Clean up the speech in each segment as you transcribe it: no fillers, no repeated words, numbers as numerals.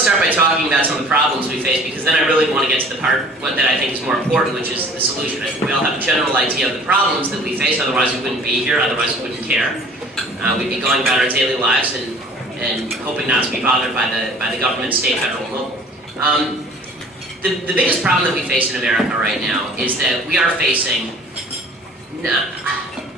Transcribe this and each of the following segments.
to start by talking about some of the problems we face, because then I really want to get to the part that I think is more important, which is the solution. I think we all have a general idea of the problems that we face, otherwise we wouldn't be here, otherwise we wouldn't care. We'd be going about our daily lives and hoping not to be bothered by the government, state, federal, and local. The biggest problem that we face in America right now is that we are facing...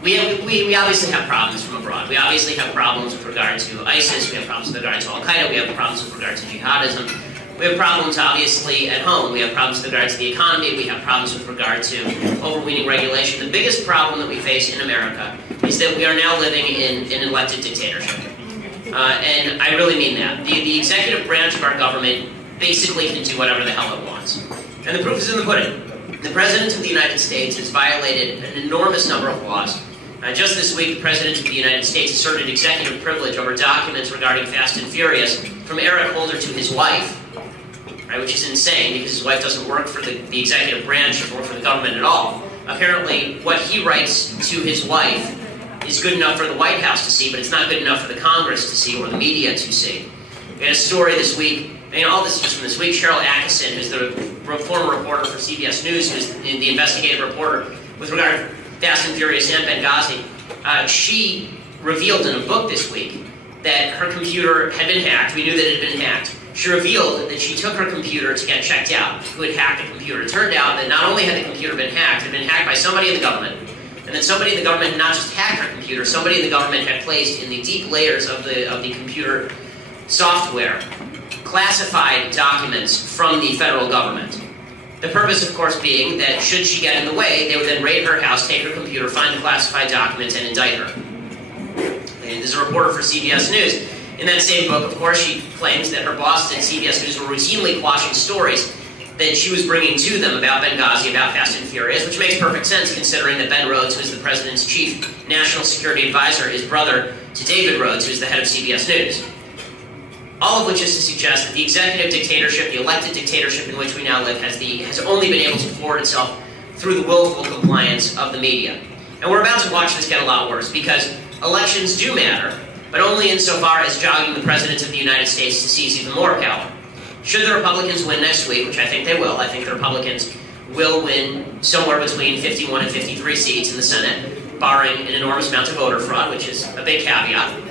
We obviously have problems from abroad. We obviously have problems with regard to ISIS, we have problems with regard to Al-Qaeda, we have problems with regard to jihadism. We have problems, obviously, at home. We have problems with regard to the economy. We have problems with regard to overweening regulation. The biggest problem that we face in America is that we are now living in an elected dictatorship. And I really mean that. The executive branch of our government basically can do whatever the hell it wants. And the proof is in the pudding. The President of the United States has violated an enormous number of laws. Just this week, the President of the United States asserted executive privilege over documents regarding Fast and Furious from Eric Holder to his wife, right, which is insane because his wife doesn't work for the executive branch, doesn't work for the government at all. Apparently, what he writes to his wife is good enough for the White House to see, but it's not good enough for the Congress to see or the media to see. We had a story this week, all this is just from this week. Cheryl Atkinson, who's the former reporter for CBS News, who's the investigative reporter with regard to Fast and Furious and Benghazi, she revealed in a book this week that her computer had been hacked. We knew that it had been hacked. She revealed that she took her computer to get checked out, who had hacked the computer. It turned out that not only had the computer been hacked, it had been hacked by somebody in the government, and then somebody in the government had not just hacked her computer, somebody in the government had placed in the deep layers of the computer software classified documents from the federal government. The purpose, of course, being that should she get in the way, they would then raid her house, take her computer, find the classified documents, and indict her. And this is a reporter for CBS News. In that same book, of course, she claims that her bosses at CBS News were routinely quashing stories that she was bringing to them about Benghazi, about Fast and Furious, which makes perfect sense considering that Ben Rhodes, who is the president's chief national security advisor, is brother to David Rhodes, who is the head of CBS News. All of which is to suggest that the executive dictatorship, the elected dictatorship in which we now live, has only been able to thwart itself through the willful compliance of the media. And we're about to watch this get a lot worse, because elections do matter, but only insofar as jogging the President of the United States to seize even more power. Should the Republicans win next week, which I think they will, I think the Republicans will win somewhere between 51 and 53 seats in the Senate, barring an enormous amount of voter fraud, which is a big caveat.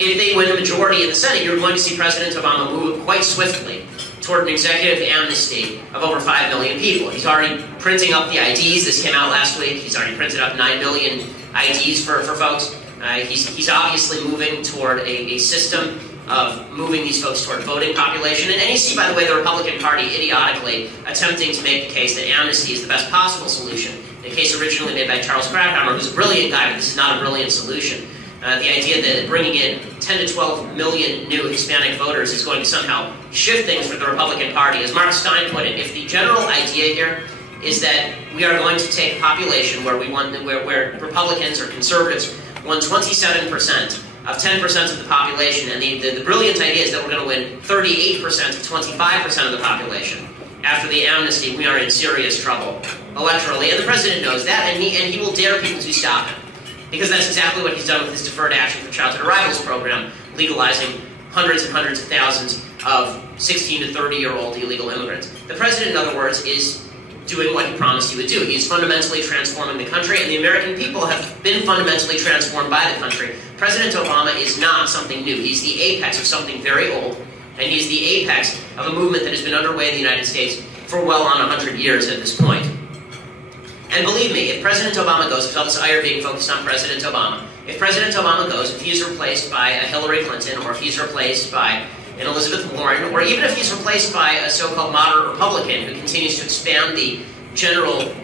If they win a majority in the Senate, you're going to see President Obama move quite swiftly toward an executive amnesty of over 5 million people. He's already printing up the IDs. This came out last week. He's already printed up 9 million IDs for folks. He's obviously moving toward a system of moving these folks toward voting population. And you see, by the way, the Republican Party idiotically attempting to make the case that amnesty is the best possible solution. A case originally made by Charles Krauthammer, who's a brilliant guy, but this is not a brilliant solution. The idea that bringing in 10 to 12 million new Hispanic voters is going to somehow shift things for the Republican Party. As Mark Stein put it, if the general idea here is that we are going to take a population where Republicans or conservatives won 27% of 10% of the population, and the brilliant idea is that we're going to win 38% of 25% of the population. After the amnesty, we are in serious trouble electorally, and the President knows that, and he will dare people to stop him. Because that's exactly what he's done with his Deferred Action for Childhood Arrivals program, legalizing hundreds and hundreds of thousands of 16 to 30-year-old illegal immigrants. The President, in other words, is doing what he promised he would do. He's fundamentally transforming the country, and the American people have been fundamentally transformed by the country. President Obama is not something new. He's the apex of something very old, and he's the apex of a movement that has been underway in the United States for well on 100 years at this point. And believe me, if President Obama goes, with all this ire being focused on President Obama, if President Obama goes, if he's replaced by a Hillary Clinton, or if he's replaced by an Elizabeth Warren, or even if he's replaced by a so-called moderate Republican who continues to expand the general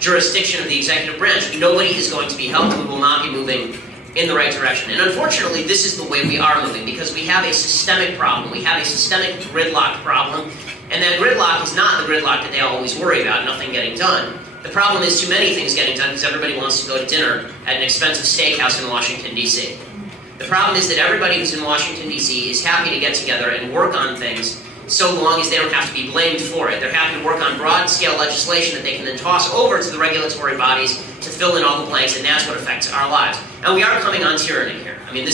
jurisdiction of the executive branch, nobody is going to be helped, and we will not be moving in the right direction. And unfortunately, this is the way we are moving, because we have a systemic problem. We have a systemic gridlock problem, and that gridlock is not the gridlock that they always worry about, nothing getting done. The problem is too many things getting done because everybody wants to go to dinner at an expensive steakhouse in Washington, D.C. The problem is that everybody who's in Washington, D.C. is happy to get together and work on things so long as they don't have to be blamed for it. They're happy to work on broad-scale legislation that they can then toss over to the regulatory bodies to fill in all the blanks, and that's what affects our lives. And we are coming on tyranny here. I mean,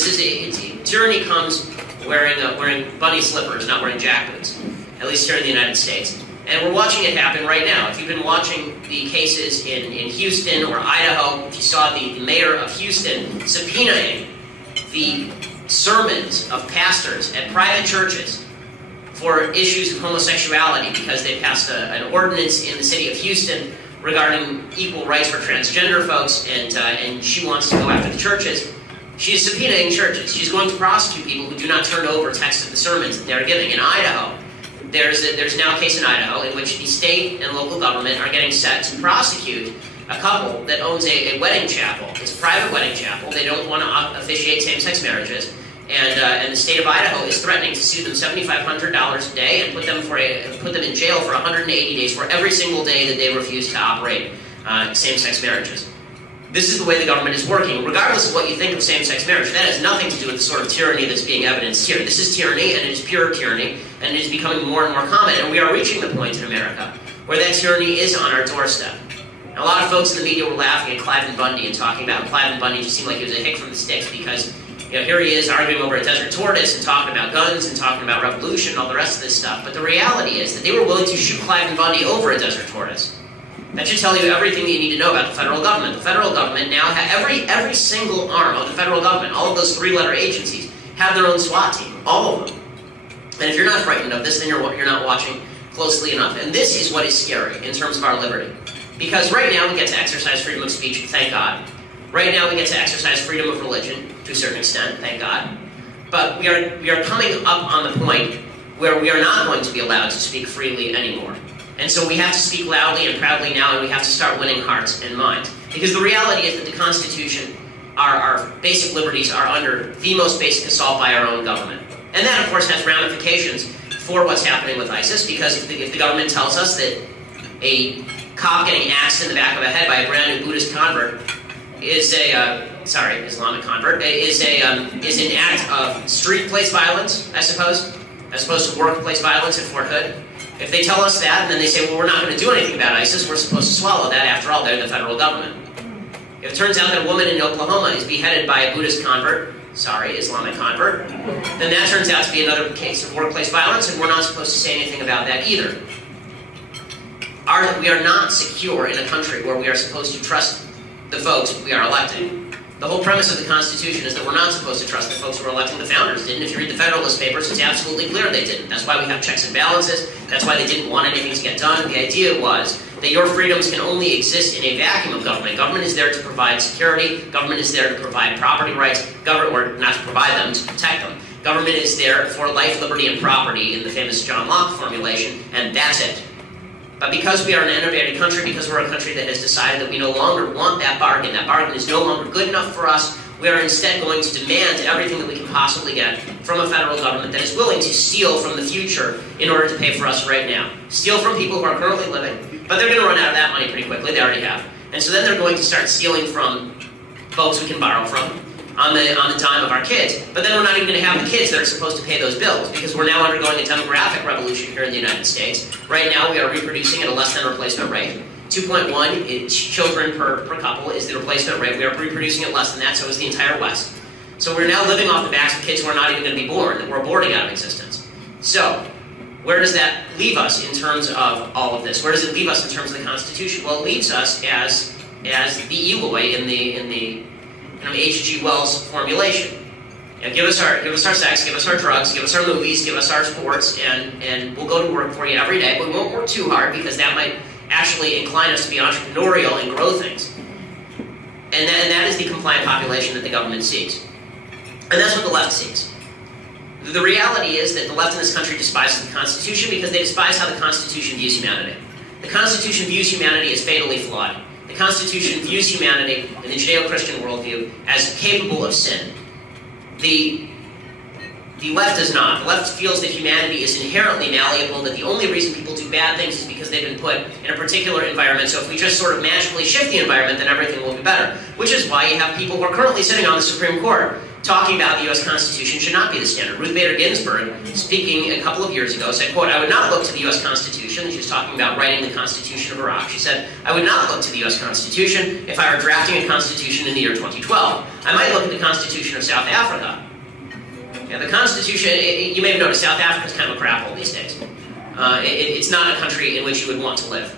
tyranny comes wearing bunny slippers, not wearing jackboots, at least here in the United States. And we're watching it happen right now. If you've been watching the cases in Houston or Idaho, if you saw the mayor of Houston subpoenaing the sermons of pastors at private churches for issues of homosexuality because they passed an ordinance in the city of Houston regarding equal rights for transgender folks, and she wants to go after the churches. She's subpoenaing churches. She's going to prosecute people who do not turn over text of the sermons that they're giving. In Idaho, there's now a case in Idaho in which the state and local government are getting set to prosecute a couple that owns a wedding chapel. It's a private wedding chapel. They don't want to officiate same-sex marriages. And the state of Idaho is threatening to sue them $7,500 a day and put them in jail for 180 days for every single day that they refuse to operate same-sex marriages. This is the way the government is working. Regardless of what you think of same-sex marriage, that has nothing to do with the sort of tyranny that's being evidenced here. This is tyranny, and it is pure tyranny, and it is becoming more and more common. And we are reaching the point in America where that tyranny is on our doorstep. And a lot of folks in the media were laughing at Cliven Bundy and talking about how Cliven Bundy just seemed like he was a hick from the sticks because, you know, here he is arguing over a desert tortoise and talking about guns and talking about revolution and all the rest of this stuff. But the reality is that they were willing to shoot Cliven Bundy over a desert tortoise. That should tell you everything that you need to know about the federal government. The federal government now has every single arm of the federal government, all of those three-letter agencies, have their own SWAT team, all of them. And if you're not frightened of this, then you're not watching closely enough. And this is what is scary in terms of our liberty. Because right now we get to exercise freedom of speech, thank God. Right now we get to exercise freedom of religion, to a certain extent, thank God. But we are coming up on the point where we are not going to be allowed to speak freely anymore. And so we have to speak loudly and proudly now, and we have to start winning hearts and minds. Because the reality is that the Constitution, our basic liberties, are under the most basic assault by our own government. And that, of course, has ramifications for what's happening with ISIS, because if the government tells us that a cop getting axed in the back of the head by a brand new Buddhist convert is Islamic convert, is an act of street-place violence, I suppose, as opposed to workplace violence at Fort Hood. If they tell us that, and then they say, well, we're not going to do anything about ISIS, we're supposed to swallow that. After all, they're the federal government. If it turns out that a woman in Oklahoma is beheaded by a Buddhist convert, Islamic convert, then that turns out to be another case of workplace violence, and we're not supposed to say anything about that either. We are not secure in a country where we are supposed to trust the folks we are electing. The whole premise of the Constitution is that we're not supposed to trust the folks who are electing. The founders didn't. If you read the Federalist Papers, it's absolutely clear they didn't. That's why we have checks and balances. That's why they didn't want anything to get done. The idea was that your freedoms can only exist in a vacuum of government. Government is there to provide security. Government is there to provide property rights. Or not to provide them, to protect them. Government is there for life, liberty, and property in the famous John Locke formulation, and that's it. But because we are an innovative country, because we're a country that has decided that we no longer want that bargain is no longer good enough for us, we are instead going to demand everything that we can possibly get from a federal government that is willing to steal from the future in order to pay for us right now. Steal from people who are currently living, but they're going to run out of that money pretty quickly, they already have. And so then they're going to start stealing from folks we can borrow from on the dime of our kids. But then we're not even going to have the kids that are supposed to pay those bills, because we're now undergoing a demographic revolution here in the United States. Right now we are reproducing at a less than replacement rate. 2.1 children per couple is the replacement rate. We are reproducing at less than that, so is the entire West. So we're now living off the backs of kids who are not even going to be born, that we're aborting out of existence. So where does that leave us in terms of all of this? Where does it leave us in terms of the Constitution? Well, it leaves us as the Eloy in the H.G. Wells formulation. You know, give us our sex, give us our drugs, give us our movies, give us our sports, and we'll go to work for you every day. But we won't work too hard, because that might actually incline us to be entrepreneurial and grow things. And that is the compliant population that the government seeks. And that's what the left seeks. The reality is that the left in this country despises the Constitution because they despise how the Constitution views humanity. The Constitution views humanity as fatally flawed. The Constitution views humanity in the Judeo-Christian worldview as capable of sin. The left does not. The left feels that humanity is inherently malleable, that the only reason people do bad things is because they've been put in a particular environment, so if we just sort of magically shift the environment, then everything will be better. Which is why you have people who are currently sitting on the Supreme Court talking about the U.S. Constitution should not be the standard. Ruth Bader Ginsburg, speaking a couple of years ago, said, quote, "I would not look to the U.S. Constitution." She was talking about writing the Constitution of Iraq. She said, "I would not look to the U.S. Constitution if I were drafting a Constitution in the year 2012. I might look at the Constitution of South Africa." Yeah, the Constitution, you may have noticed, South Africa is kind of a crap hole these days. It's not a country in which you would want to live.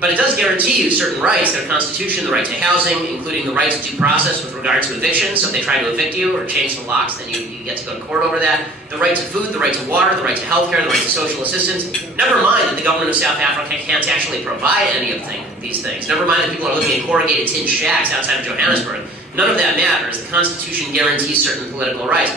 But it does guarantee you certain rights. Their constitution, the right to housing, including the right to due process with regard to eviction. So if they try to evict you or change the locks, then you get to go to court over that. The right to food, the right to water, the right to health care, the right to social assistance. Never mind that the government of South Africa can't actually provide any of these things. Never mind that people are living in corrugated tin shacks outside of Johannesburg. None of that matters. The Constitution guarantees certain political rights.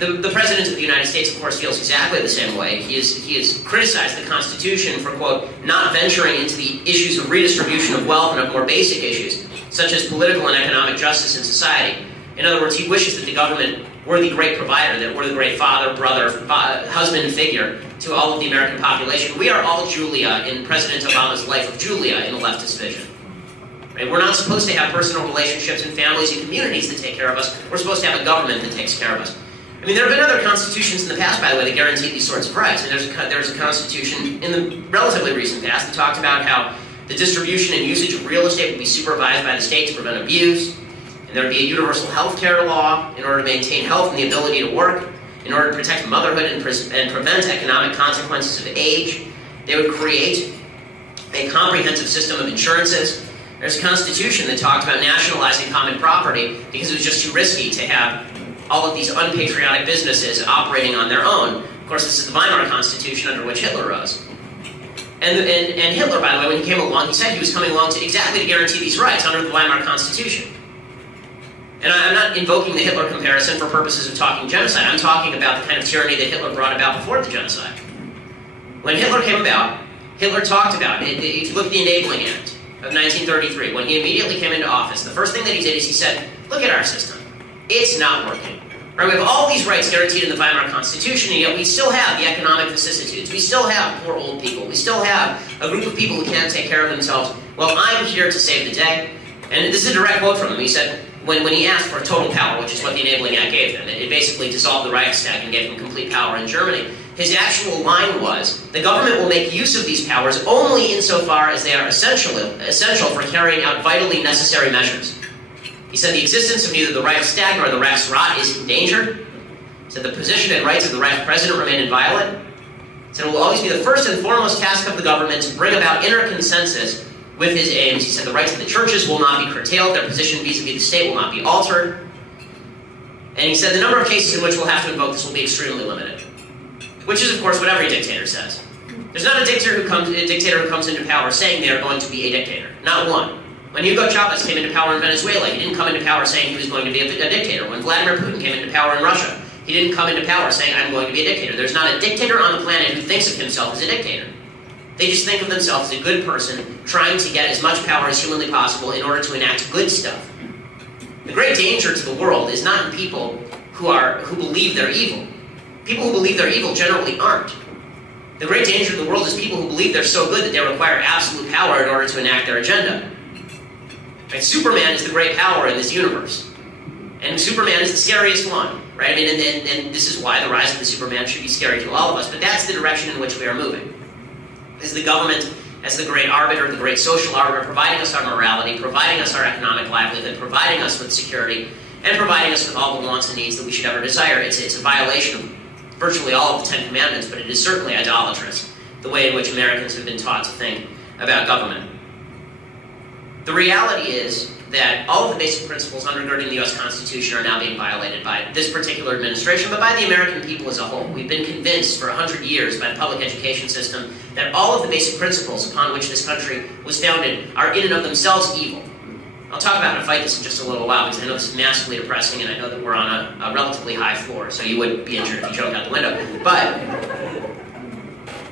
The President of the United States, of course, feels exactly the same way. He has criticized the Constitution for, quote, not venturing into the issues of redistribution of wealth and of more basic issues, such as political and economic justice in society. In other words, he wishes that the government were the great provider, that we're the great father, brother, husband figure to all of the American population. We are all Julia in President Obama's Life of Julia in the leftist vision. Right? We're not supposed to have personal relationships and families and communities that take care of us. We're supposed to have a government that takes care of us. I mean, there have been other constitutions in the past, by the way, that guaranteed these sorts of rights. I mean, there's a constitution in the relatively recent past that talked about how the distribution and usage of real estate would be supervised by the state to prevent abuse, and there would be a universal health care law in order to maintain health and the ability to work, in order to protect motherhood and prevent economic consequences of age. They would create a comprehensive system of insurances. There's a constitution that talked about nationalizing common property because it was just too risky to have all of these unpatriotic businesses operating on their own. Of course, this is the Weimar Constitution under which Hitler rose. And Hitler, by the way, when he came along, he said he was coming along to guarantee these rights under the Weimar Constitution. And I'm not invoking the Hitler comparison for purposes of talking genocide. I'm talking about the kind of tyranny that Hitler brought about before the genocide. When Hitler came about, Hitler talked about it. If you look at the Enabling Act of 1933, when he immediately came into office, the first thing that he did is he said, look at our system. It's not working. Right? We have all these rights guaranteed in the Weimar Constitution, and yet we still have the economic vicissitudes. We still have poor old people. We still have a group of people who can't take care of themselves. Well, I'm here to save the day. And this is a direct quote from him. He said, when he asked for total power, which is what the Enabling Act gave him, it basically dissolved the Reichstag and gave him complete power in Germany. His actual line was, the government will make use of these powers only insofar as they are essential for carrying out vitally necessary measures. He said the existence of neither the Reichstag nor the Reichsrat is endangered. He said the position and rights of the Reich President remain inviolate. He said it will always be the first and foremost task of the government to bring about inner consensus with his aims. He said the rights of the churches will not be curtailed, their position vis-a-vis the state will not be altered. And he said the number of cases in which we'll have to invoke this will be extremely limited. Which is, of course, what every dictator says. There's not a dictator who comes into power saying they are going to be a dictator. Not one. When Hugo Chavez came into power in Venezuela, he didn't come into power saying he was going to be a dictator. When Vladimir Putin came into power in Russia, he didn't come into power saying, I'm going to be a dictator. There's not a dictator on the planet who thinks of himself as a dictator. They just think of themselves as a good person trying to get as much power as humanly possible in order to enact good stuff. The great danger to the world is not in people who believe they're evil. People who believe they're evil generally aren't. The great danger to the world is people who believe they're so good that they require absolute power in order to enact their agenda. Right? Superman is the great power in this universe. And Superman is the scariest one. Right? I mean, and this is why the rise of the Superman should be scary to all of us. But that's the direction in which we are moving. Is the government as the great arbiter, the great social arbiter, providing us our morality, providing us our economic livelihood, providing us with security, and providing us with all the wants and needs that we should ever desire. It's a violation of virtually all of the Ten Commandments, but it is certainly idolatrous, the way in which Americans have been taught to think about government. The reality is that all of the basic principles undergirding the U.S. Constitution are now being violated by this particular administration, but by the American people as a whole. We've been convinced for 100 years by the public education system that all of the basic principles upon which this country was founded are in and of themselves evil. I'll talk about how to fight this in just a little while, because I know this is massively depressing, and I know that we're on a relatively high floor, so you would be injured if you jumped out the window. But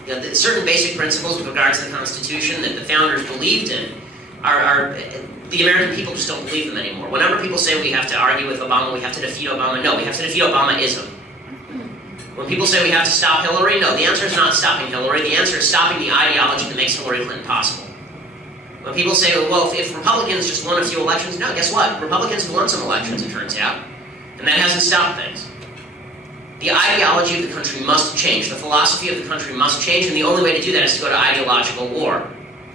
you know, certain basic principles with regard to the Constitution that the founders believed in the American people just don't believe them anymore. Whenever people say we have to argue with Obama, we have to defeat Obama, no, we have to defeat Obama-ism. When people say we have to stop Hillary, no, the answer is not stopping Hillary. The answer is stopping the ideology that makes Hillary Clinton possible. When people say, well, if Republicans just won a few elections, no, guess what? Republicans have won some elections, it turns out. And that hasn't stopped things. The ideology of the country must change. The philosophy of the country must change, and the only way to do that is to go to ideological war.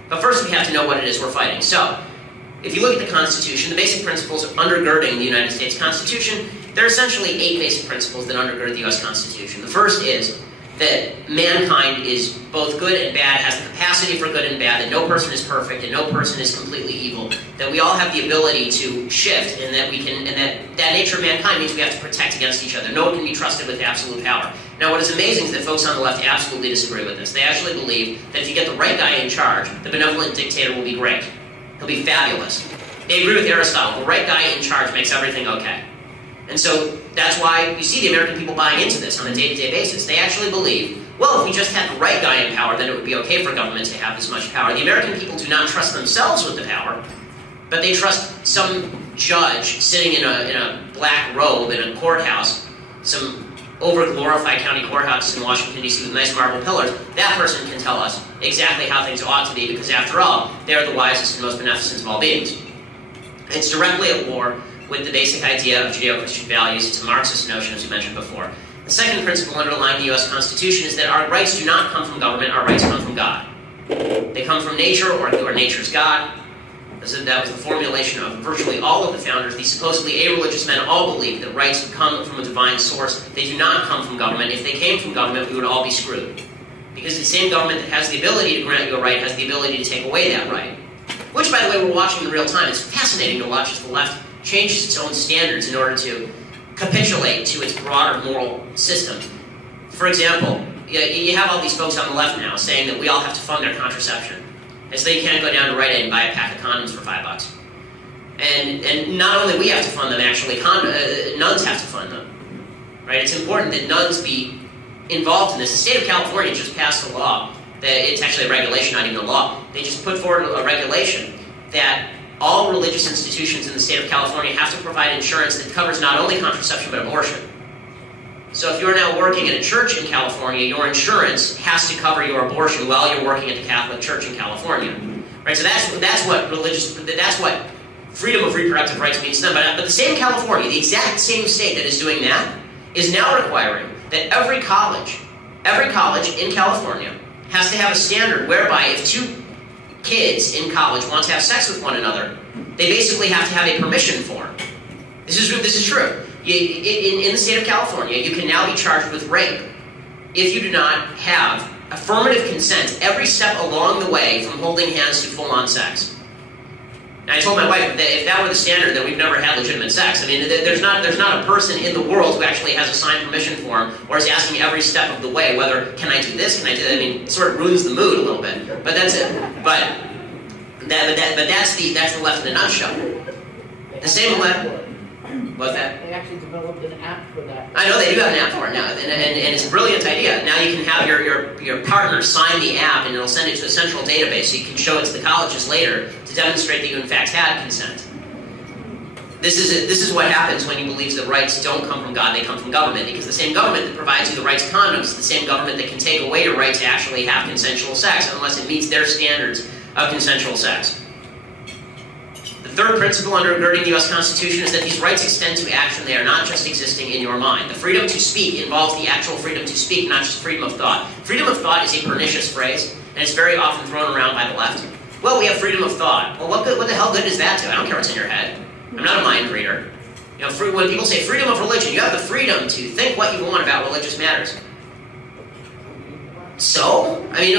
But first we have to know what it is we're fighting. So, if you look at the Constitution, the basic principles undergirding the United States Constitution, there are essentially 8 basic principles that undergird the U.S. Constitution. The first is that mankind is both good and bad, has the capacity for good and bad, that no person is perfect and no person is completely evil, that we all have the ability to shift, and that we can, and that nature of mankind means we have to protect against each other. No one can be trusted with absolute power. Now, what is amazing is that folks on the left absolutely disagree with this. They actually believe that if you get the right guy in charge, the benevolent dictator will be great. He'll be fabulous. They agree with Aristotle. The right guy in charge makes everything okay. And so that's why you see the American people buying into this on a day-to-day basis. They actually believe, well, if we just had the right guy in power, then it would be okay for government to have this much power. The American people do not trust themselves with the power, but they trust some judge sitting in a black robe in a courthouse, some over-glorified county courthouse in Washington, D.C. with nice marble pillars. That person can tell us exactly how things ought to be, because after all, they are the wisest and most beneficent of all beings. It's directly at war with the basic idea of Judeo-Christian values. It's a Marxist notion, as we mentioned before. The second principle underlying the U.S. Constitution is that our rights do not come from government, our rights come from God. They come from nature, or nature's God. That was the formulation of virtually all of the founders. These supposedly a-religious men all believed that rights would come from a divine source. They do not come from government. If they came from government, we would all be screwed. Because the same government that has the ability to grant you a right has the ability to take away that right. Which, by the way, we're watching in real time. It's fascinating to watch as the left changes its own standards in order to capitulate to its broader moral system. For example, you have all these folks on the left now saying that we all have to fund their contraception. And so they can't go down to Rite Aid and buy a pack of condoms for $5. And not only we have to fund them, actually, nuns have to fund them. Right? It's important that nuns be involved in this. The state of California just passed a law, that it's actually a regulation, not even a law. They just put forward a regulation that all religious institutions in the state of California have to provide insurance that covers not only contraception but abortion. So if you're now working at a church in California, your insurance has to cover your abortion while you're working at the Catholic Church in California. Right? So that's what freedom of reproductive rights means to them. But the same California, the exact same state that is doing that, is now requiring that every college in California has to have a standard whereby if 2 kids in college want to have sex with one another, they basically have to have a permission form. This is true. In the state of California, you can now be charged with rape if you do not have affirmative consent every step along the way from holding hands to full-on sex. And I told my wife that if that were the standard, then we've never had legitimate sex. I mean, there's not a person in the world who actually has a signed permission form or is asking every step of the way whether, can I do this, can I do that? I mean, it sort of ruins the mood a little bit. But that's it. But that's the left in a nutshell. The same left. What's that? They actually developed an app for that. I know they do have an app for it now, and it's a brilliant idea. Now you can have your partner sign the app, and it'll send it to a central database, so you can show it to the colleges later to demonstrate that you in fact had consent. This is what happens when you believe that rights don't come from God, they come from government, because the same government that provides you the right to condoms is the same government that can take away your right to actually have consensual sex, unless it meets their standards of consensual sex. The third principle undergirding the U.S. Constitution is that these rights extend to action. They are not just existing in your mind. The freedom to speak involves the actual freedom to speak, not just freedom of thought. Freedom of thought is a pernicious phrase, and it's very often thrown around by the left. Well, we have freedom of thought. Well, what the hell good is that to? I don't care what's in your head. I'm not a mind reader. You know, when people say freedom of religion, you have the freedom to think what you want about religious matters. So, I mean,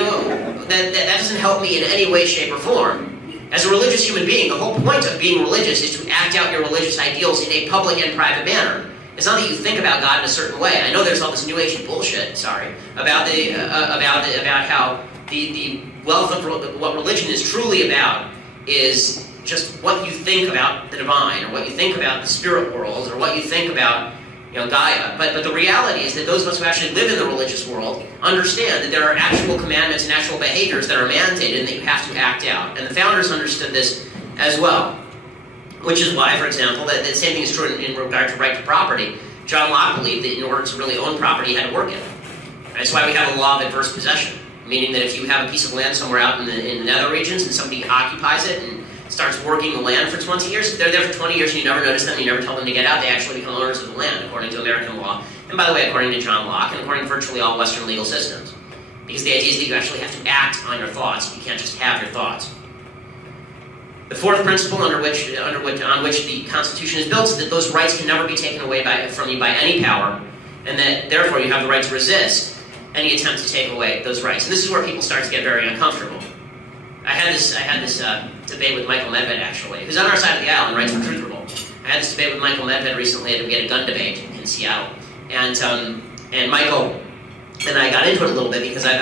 that doesn't help me in any way, shape, or form. As a religious human being, the whole point of being religious is to act out your religious ideals in a public and private manner. It's not that you think about God in a certain way. I know there's all this New Age bullshit, about how the wealth of what religion is truly about is just what you think about the divine, or what you think about the spirit world, or what you think about, you know, Gaia. But the reality is that those of us who actually live in the religious world understand that there are actual commandments and actual behaviors that are mandated and that you have to act out. And the founders understood this as well. Which is why, for example, that the same thing is true in regard to right to property. John Locke believed that in order to really own property, you had to work it. That's why we have a law of adverse possession. meaning that if you have a piece of land somewhere out in the nether regions and somebody occupies it and starts working the land for 20 years, if they're there for 20 years and you never notice them, you never tell them to get out, they actually become owners of the land, according to American law. And by the way, according to John Locke, and according to virtually all Western legal systems. Because the idea is that you actually have to act on your thoughts. You can't just have your thoughts. The fourth principle on which the Constitution is built is that those rights can never be taken away from you by any power, and that therefore you have the right to resist any attempt to take away those rights. And this is where people start to get very uncomfortable. I had this debate with Michael Medved, actually, who's on our side of the aisle and writes for Truth Revolt. I had this debate with Michael Medved recently at a gun debate in Seattle, and Michael and I got into it a little bit because I've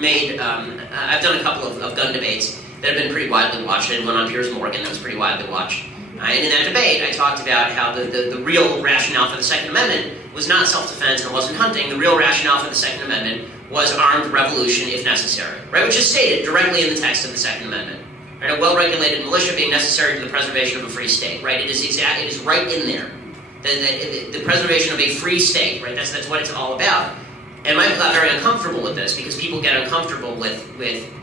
done a couple of gun debates that have been pretty widely watched. I did one on Piers Morgan that was pretty widely watched. And in that debate, I talked about how the real rationale for the Second Amendment was not self-defense and it wasn't hunting. The real rationale for the Second Amendment was armed revolution if necessary, right? Which is stated directly in the text of the Second Amendment. Right? A well-regulated militia being necessary to the preservation of a free state, right? It is right in there. The preservation of a free state, right? That's what it's all about. And Michael got very uncomfortable with this because people get uncomfortable with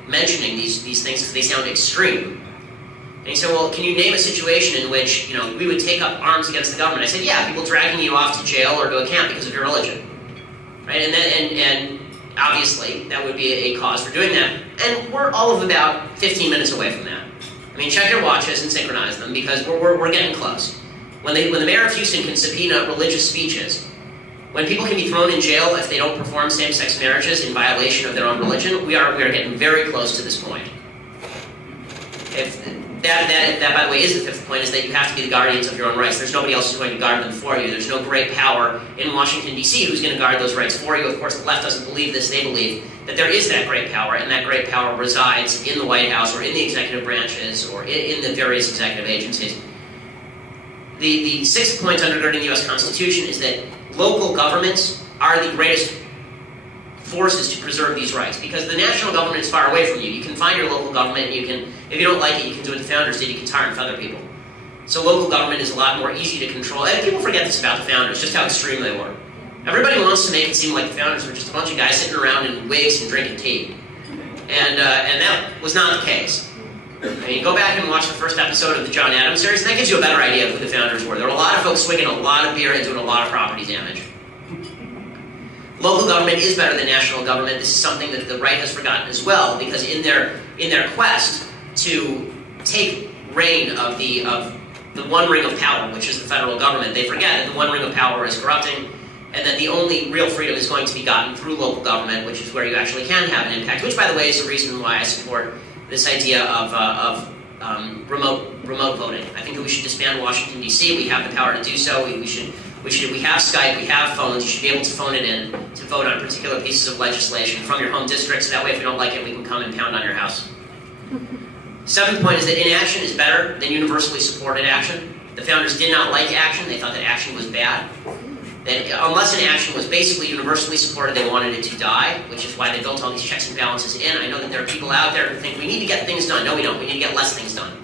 mentioning these things because they sound extreme. And he said, well, can you name a situation in which, we would take up arms against the government? I said, yeah, people dragging you off to jail or to a camp because of your religion. Right? And obviously, that would be a cause for doing that. And we're all of about 15 minutes away from that. I mean, check your watches and synchronize them because we're getting close. When the mayor of Houston can subpoena religious speeches, when people can be thrown in jail if they don't perform same-sex marriages in violation of their own religion, we are getting very close to this point. That, by the way, is the fifth point, is that you have to be the guardians of your own rights. There's nobody else who's going to guard them for you. There's no great power in Washington, D.C. who's going to guard those rights for you. Of course, the left doesn't believe this. They believe that there is that great power, and that great power resides in the White House or in the executive branches or in the various executive agencies. The sixth point undergirding the U.S. Constitution is that local governments are the greatest forces to preserve these rights, because the national government is far away from you. You can find your local government, and you can, if you don't like it, you can do what the founders did, you can tar and feather people. So local government is a lot more easy to control, and people forget this about the founders, just how extreme they were. Everybody wants to make it seem like the founders were just a bunch of guys sitting around in wigs and drinking tea. And that was not the case. I mean, go back and watch the first episode of the John Adams series, and that gives you a better idea of who the founders were. There were a lot of folks swigging a lot of beer and doing a lot of property damage. Local government is better than national government. This is something that the right has forgotten as well, because in their quest to take reign of the one ring of power, which is the federal government, they forget that the one ring of power is corrupting, and that the only real freedom is going to be gotten through local government, which is where you actually can have an impact, which, by the way, is the reason why I support this idea of remote voting. I think that we should disband Washington, D.C. We have the power to do so. We have Skype, we have phones. You should be able to phone it in to vote on particular pieces of legislation from your home district, so that way if we don't like it, we can come and pound on your house. Seventh point is that inaction is better than universally supported action. The founders did not like action. They thought that action was bad. That unless an action was basically universally supported, they wanted it to die, which is why they built all these checks and balances in. I know that there are people out there who think we need to get things done. No, we don't. We need to get less things done.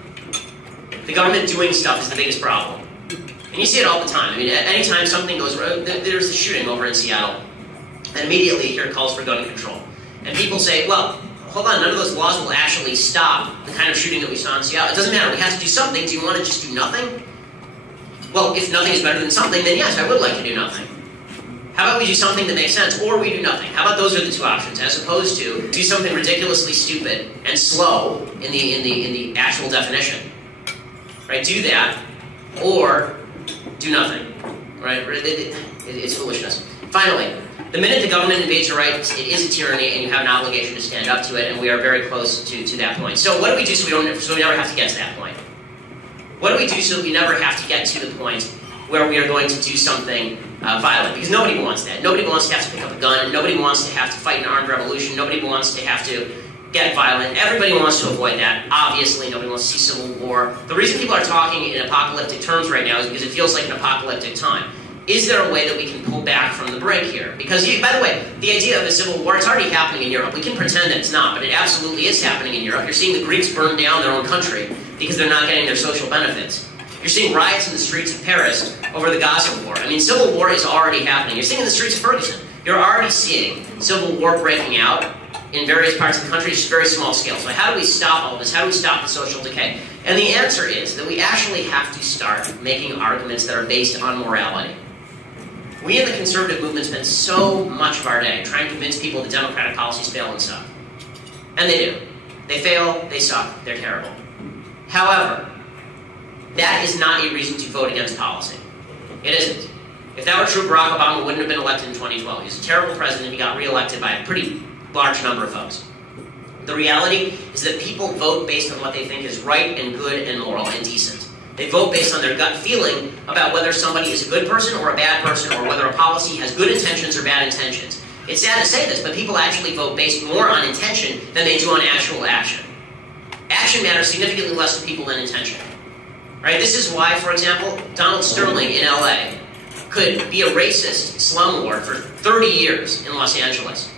The government doing stuff is the biggest problem. And you see it all the time. I mean, anytime something goes wrong, there's a shooting over in Seattle, and immediately you hear calls for gun control. And people say, well, hold on, none of those laws will actually stop the kind of shooting that we saw in Seattle. It doesn't matter. We have to do something. Do you want to just do nothing? Well, if nothing is better than something, then yes, I would like to do nothing. How about we do something that makes sense, or we do nothing? How about those are the two options, as opposed to do something ridiculously stupid and slow in the actual definition, right? Do that, or do nothing, right? It's foolishness. Finally, the minute the government invades your rights, it is a tyranny, and you have an obligation to stand up to it, and we are very close to that point. So what do we do so we never have to get to that point? What do we do so we never have to get to the point where we are going to do something violent? Because nobody wants that. Nobody wants to have to pick up a gun. Nobody wants to have to fight an armed revolution. Nobody wants to have to get violent. Everybody wants to avoid that. Obviously, nobody wants to see civil war. The reason people are talking in apocalyptic terms right now is because it feels like an apocalyptic time. Is there a way that we can pull back from the brink here? Because, by the way, the idea of a civil war, it's already happening in Europe. We can pretend that it's not, but it absolutely is happening in Europe. You're seeing the Greeks burn down their own country because they're not getting their social benefits. You're seeing riots in the streets of Paris over the Gaza war. I mean, civil war is already happening. You're seeing it in the streets of Ferguson. You're already seeing civil war breaking out in various parts of the country. It's just very small scale. So how do we stop all of this? How do we stop the social decay? And the answer is that we actually have to start making arguments that are based on morality. We in the conservative movement spend so much of our day trying to convince people that democratic policies fail and suck. And they do. They fail, they suck, they're terrible. However, that is not a reason to vote against policy. It isn't. If that were true, Barack Obama wouldn't have been elected in 2012. He was a terrible president. He got reelected by a pretty large number of votes. The reality is that people vote based on what they think is right and good and moral and decent. They vote based on their gut feeling about whether somebody is a good person or a bad person, or whether a policy has good intentions or bad intentions. It's sad to say this, but people actually vote based more on intention than they do on actual action. Action matters significantly less to people than intention. Right? This is why, for example, Donald Sterling in LA could be a racist slumlord for 30 years in Los Angeles,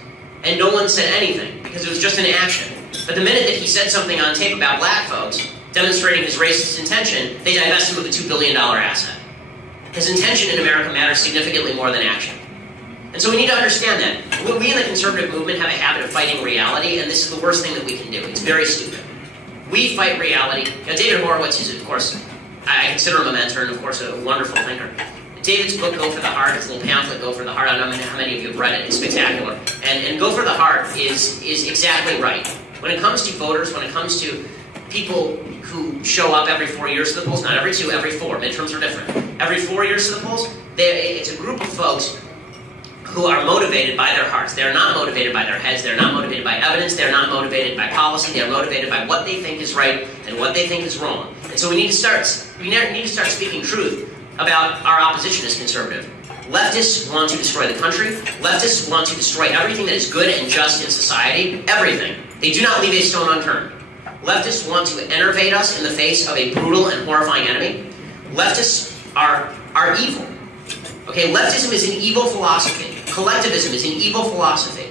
and no one said anything, because it was just an action. But the minute that he said something on tape about black folks, demonstrating his racist intention, they divest him of a $2 billion asset. His intention in America matters significantly more than action. And so we need to understand that. We in the conservative movement have a habit of fighting reality, and this is the worst thing that we can do. It's very stupid. We fight reality. Now, David Horowitz is, of course, I consider him a mentor, and of course a wonderful thinker. David's book, Go for the Heart, his little pamphlet, Go for the Heart, I don't know how many of you have read it, it's spectacular. And Go for the Heart is exactly right. When it comes to voters, when it comes to people who show up every 4 years to the polls, not every 2, every 4, midterms are different. Every 4 years to the polls, it's a group of folks who are motivated by their hearts. They're not motivated by their heads, they're not motivated by evidence, they're not motivated by policy, they're motivated by what they think is right and what they think is wrong. And so we need to start speaking truth about our opposition as conservative. Leftists want to destroy the country. Leftists want to destroy everything that is good and just in society. Everything. They do not leave a stone unturned. Leftists want to enervate us in the face of a brutal and horrifying enemy. Leftists are evil. Okay, leftism is an evil philosophy. Collectivism is an evil philosophy.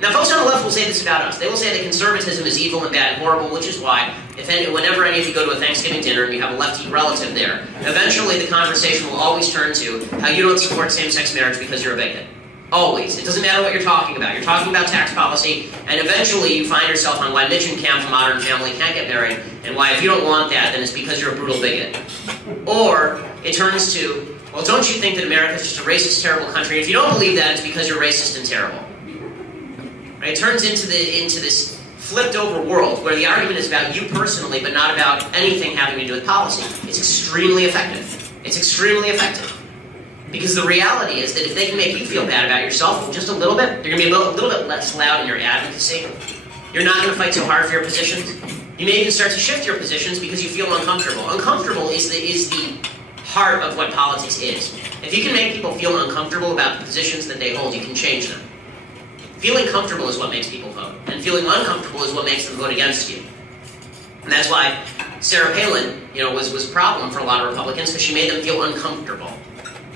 Now, folks on the left will say this about us. They will say that conservatism is evil and bad and horrible, which is why, whenever any of you go to a Thanksgiving dinner and you have a lefty relative there, eventually the conversation will always turn to how you don't support same-sex marriage because you're a bigot. Always. It doesn't matter what you're talking about. You're talking about tax policy, and eventually you find yourself on why Mitch and Cam from Modern Family can't get married, and why if you don't want that, then it's because you're a brutal bigot. Or it turns to, well, don't you think that America is just a racist, terrible country? If you don't believe that, it's because you're racist and terrible. Right? It turns into this flipped-over world where the argument is about you personally, but not about anything having to do with policy. It's extremely effective. It's extremely effective. Because the reality is that if they can make you feel bad about yourself just a little bit, you're going to be a little bit less loud in your advocacy. You're not going to fight so hard for your positions. You may even start to shift your positions because you feel uncomfortable. Uncomfortable is the heart of what politics is. If you can make people feel uncomfortable about the positions that they hold, you can change them. Feeling comfortable is what makes people vote, and feeling uncomfortable is what makes them vote against you. And that's why Sarah Palin, was a problem for a lot of Republicans, because she made them feel uncomfortable,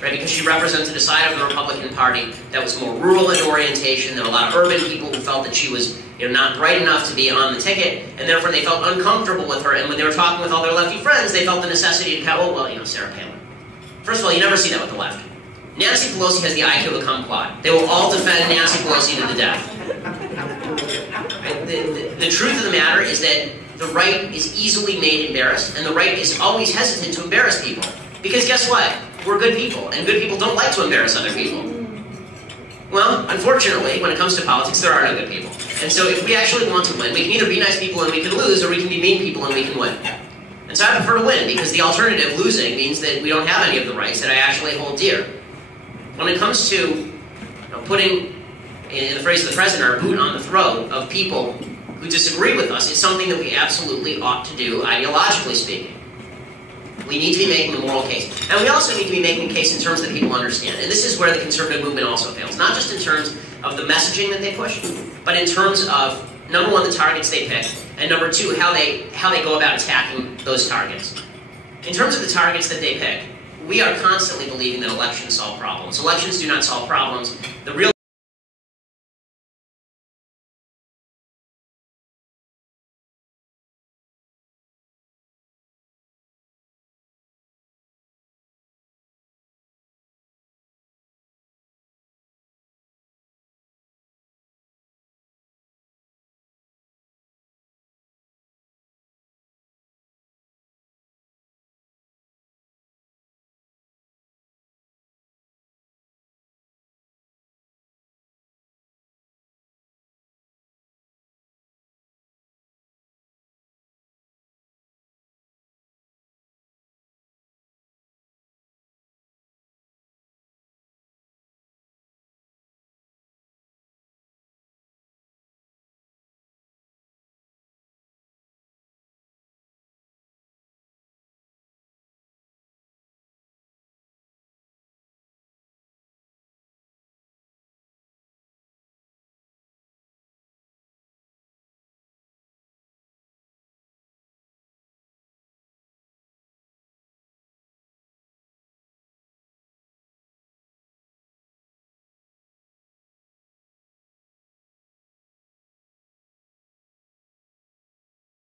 right? Because she represented a side of the Republican Party that was more rural in orientation than a lot of urban people who felt that she was, not bright enough to be on the ticket, and therefore they felt uncomfortable with her. And when they were talking with all their lefty friends, they felt the necessity to go, well, Sarah Palin. First of all, you never see that with the left. Nancy Pelosi has the IQ of a kumquat. They will all defend Nancy Pelosi to the death. Right? The truth of the matter is that the right is easily made embarrassed, and the right is always hesitant to embarrass people. Because guess what? We're good people, and good people don't like to embarrass other people. Well, unfortunately, when it comes to politics, there are no good people. And so if we actually want to win, we can either be nice people and we can lose, or we can be mean people and we can win. And so I prefer to win, because the alternative, losing, means that we don't have any of the rights that I actually hold dear. When it comes to putting, in the phrase of the president, our boot on the throat of people who disagree with us, it's something that we absolutely ought to do, ideologically speaking. We need to be making a moral case. And we also need to be making a case in terms that people understand. And this is where the conservative movement also fails. Not just in terms of the messaging that they push, but in terms of, number one, the targets they pick, and number two, how they go about attacking those targets. In terms of the targets that they pick, we are constantly believing that elections solve problems. Elections do not solve problems. The real